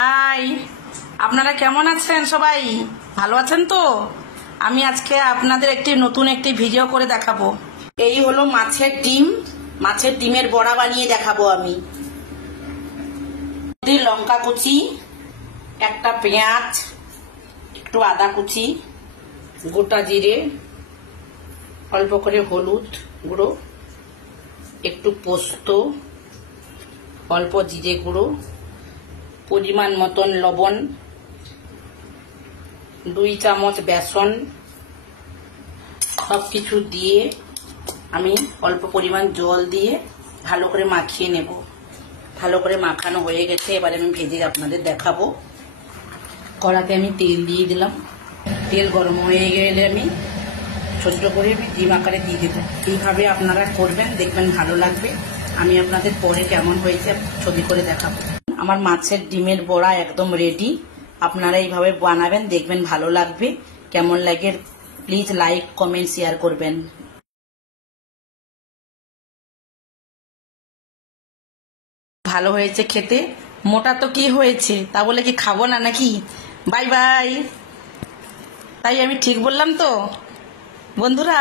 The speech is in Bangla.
হাই, আপনারা কেমন আছেন? সবাই ভালো আছেন তো? আমি আজকে আপনাদের নতুন একটি ভিডিও করে দেখাবো। এই হলো মাছের ডিম। মাছের ডিমের বড়া বানিয়ে দেখাবো আমি। লঙ্কা কুচি, একটা পেঁয়াজ, একটু আদা কুচি, গোটা জিরে, অল্প করে হলুদ গুঁড়ো, একটু পোস্ত, অল্প জিরে গুঁড়ো, পরিমাণ মতন লবণ, 2 চামচ বেসন, সবকিছু দিয়ে আমি অল্প পরিমাণ জল দিয়ে ভালো করে মাখিয়ে নেব। ভালো করে মাখানো হয়ে গেছে, এবারে আমি ভেজে আপনাদের দেখাবো। কড়াতে আমি তেল দিয়ে দিলাম। তেল গরম হয়ে গেলে আমি ছোট করে ডিম আকারে দিয়ে দেবো। এইভাবে আপনারা করবেন, দেখবেন ভালো লাগবে। আমি আপনাদের পরে কেমন হয়েছে ছবি করে দেখাবো। আমার মাছের ডিমের বড়া একদম রেডি। আপনারা এইভাবে বানাবেন, দেখবেন ভালো লাগবে। কেমন লাগে প্লিজ লাইক, কমেন্ট, শেয়ার করবেন। ভালো হয়েছে খেতে। মোটা তো কি হয়েছে, তা বলে কি খাবো না নাকি? Bye bye. তাই আমি ঠিক বললাম তো বন্ধুরা?